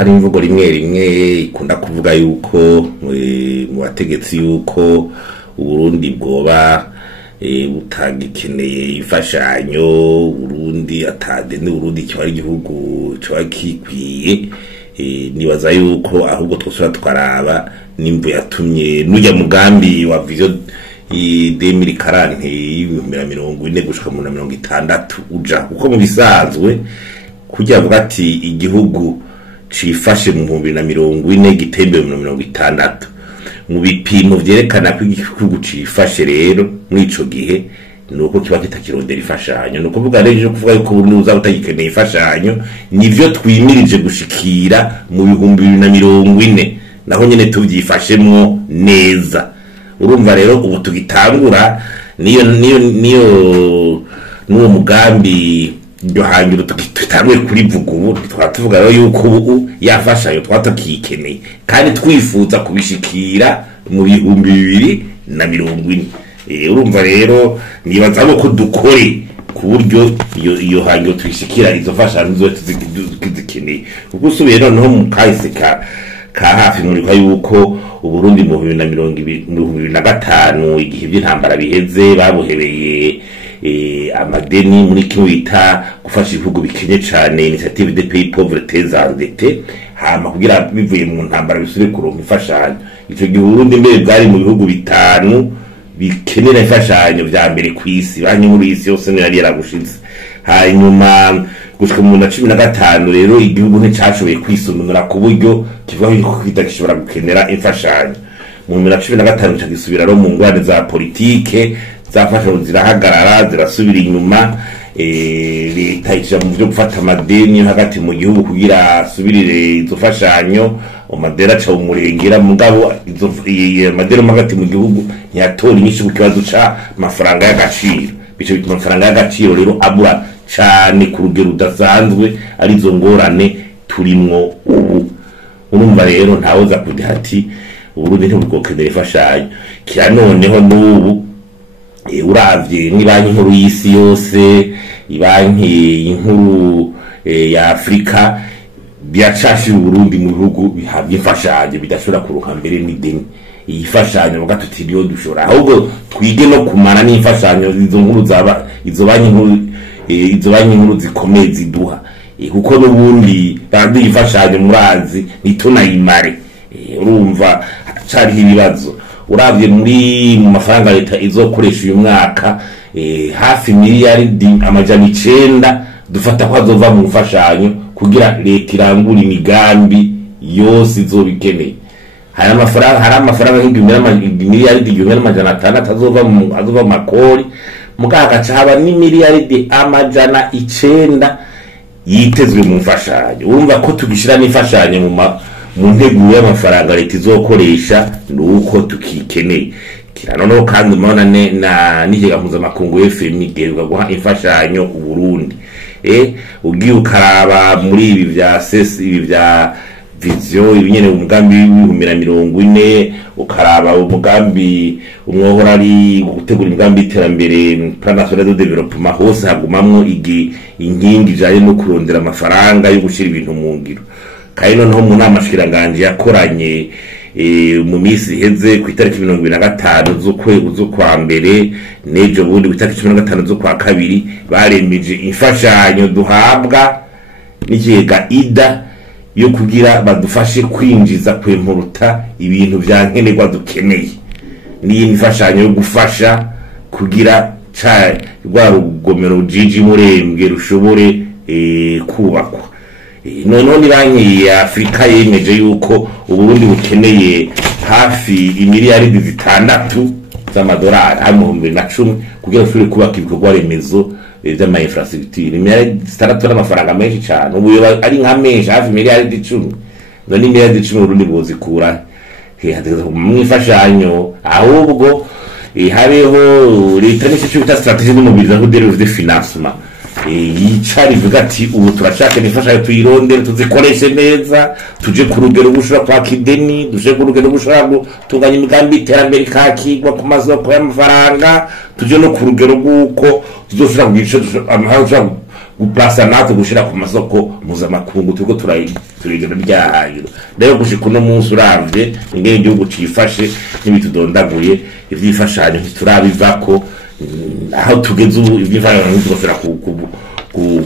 hari imvugo rimwe rimwe ikunda kuvuga yuko mu bategetsi yuko Uburundi bwoba butagikeneye imfashanyo, Burundi atadeni, Burundi kiba ari igihugu kiba kikwiye. Nibaza yuko ahubwo twosura twaraba nimbo yatumye nujya mugambi wa vision 2040 2040 gushika mu 2060 uja kuko mu bisanzwe kujya avuga ati igihugu cifashe mu 2040 gitembe mu 2060 mu bipimo vyerekana ko igihugu cifashe rero muri ico gihe nuko kiba kitakirondera ifashanyo. No kuvuga rero kuvuga yuko Burundi uza butagikeneye ifashanyo nivyo twimirije gushikira mu 2040 naho nyene tuvyifashemwo neza. Urumva rero ubu tugitangura niyo n'uwo mugambi byo hanyura tutangwe kuri vuga ubu twatuvuga rero yuko ubu yafashayo twatakikeneye kandi twifuza kubishikira mu 2040. Urumva rero nibaza ko dukore ku buryo iyo hanyura twishikira izo fashanyo zo tuzikeneye. Kuko usubiye noneho mu kahise ka hafi muri kwa yuko Uburundi mu 2025 igihe by'intambara biheze babuhebeye amadeni muri kimwe bita gufasha ibihugu bikenye cyane initiative de pays pauvreté endetté hama kugira bivuye mu ntambara bisubire kuronka imfashanyo. Ico gihe Burundi mbere bwari mu bihugu bitanu bikenera imfashanyo vya mbere kwisi, banki nkuru y'isi yose yari yaragushize. Hanyuma gushika mu 2015 rero igihugu nticashoboye kwisumira ku buryo kivuga yuko kitagishobora gukenera imfashanyo. Mu 2015 cagisubira ro mu ngwane za politike zafasha zirahagarara zirasubira inyuma. Leta ica mu byo gufata amadeni hagati mu gihugu kugira asubirire izo fashanyo. Amadera ca umurengera mugabo izo amadera hagati mu gihugu ntiyatora inyishu ku kibazo ca amafaranga y'agaciro. Bice bituma amafaranga y'agaciro rero abura cyane ku rugero udasanzwe arizo ngorane turimwo ubu. Urumva rero ntawoza kudi hati Uburundi ntibwokenera ifashanyo kira noneho n'ubu uravye nk'ibanki nkuru y'isi yose, ibanki nkuru ya Afrika byacashira Burundi mu bihugu bihabye imfashanyo bidashobora kuruka mbere n'ideni. Iyi fashanyo baga tutiriyo dushora ahubwo twige no kumana n'imfashanyo izo nkuru zaba izo banki nkuru zikomeye ziduha kuko n'ubundi bandi ifashanyo murazi nitunayimare. Urumva cari ibibazo uravye mu mafaranga leta izokoresha uyu mwaka hafi miliyaridi amajana 9 dufata ko azova mu mfashanyo kugira leta irangura imigambi yose izobikeneye. Hari amafaranga miliyaridi 1,600 azova mu makori mugaga caba ni miliyaridi amajana 9 yitezwe mu mfashanyo. Urumva ko tugishira n'imfashanyo mu nteguro y'amafaranga leta izokoresha nuko tukikeneye. Kiranono kandi mabona n'ikigega mpuzamakungu FMI giheruka guha imfashanyo u Burundi. Ugiye ukaraba muri ibi vya vision ibinyene umugambi w'2040 ukaraba umugambi umwohora ari gutegura imigambi iterambere plan national de développement hose hagumamwo inkingi jaye no kurondera amafaranga yo gushira ibintu mu ngiro. Kandi noneho mu nama shikiranganje yakoranye mu misi heze ku itariki 25 z'ukwa mbere nejo bundi ku itariki 15 z'ukwa kabiri baremeje imfashanyo duhabwa n'ikigega IDA yo kugira badufashe kwinjiza kwempuruta ibintu vya nkenerwa dukeneye. Ni imfashanyo yo gufasha kugira rwa rugomero jiji murembwe rushobore kubakwa. Noneho ni banki ya Afrika yemeje yuko Uburundi bukeneye hafi imiliyaridi 6 z'amadolari mu 2010 kugira ushobore kubaka ibikorwa remezo vy'ama infrastructure. Imiliyaridi 6 n'amafaranga menshi cyane ubu ari nka menshi hafi imiliyaridi 10. None imiliyaridi 10 Uburundi buzikura mu ifashanyo ahubwo habeho leta n'icyo bita strategie de mobilisation de financement. Yicari bivuga ati ubu turashaka nifasha tuyirondere tuzikoreshe neza tuje ku rugero gushora kwa kideni tuje ku rugero gushora gutunganya imigambi iterambere kakigwa ku mazoko y'amafaranga tuje no ku rugero guko tuzoshora kugisha amahanga guplasa natwe gushira ku masoko mpuzamakungu turiko turigana ryahayiro rero gushika uno munsi uravye ingene igihugu cifashe n'ibitudondaguye ivyifashanyo ntiturabivako aho tugeze ubu ivyifashanyo ntitugosera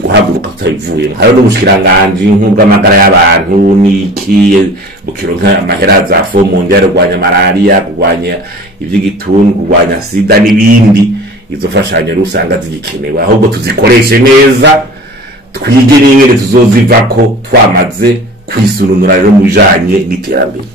guhaguruka tutabivuye hari n'ubushikiranganje nk'ubw'amagara y'abantu niki bukironka amahera za fo mondial rwanya malaria kurwanya ivy'igituntu kurwanya sida n'ibindi izo fashanyo rusanga zigikenewe ahubwo tuzikoreshe neza twige n'ingene tuzozivako twamaze kwisununura rero mujanye n'iterambere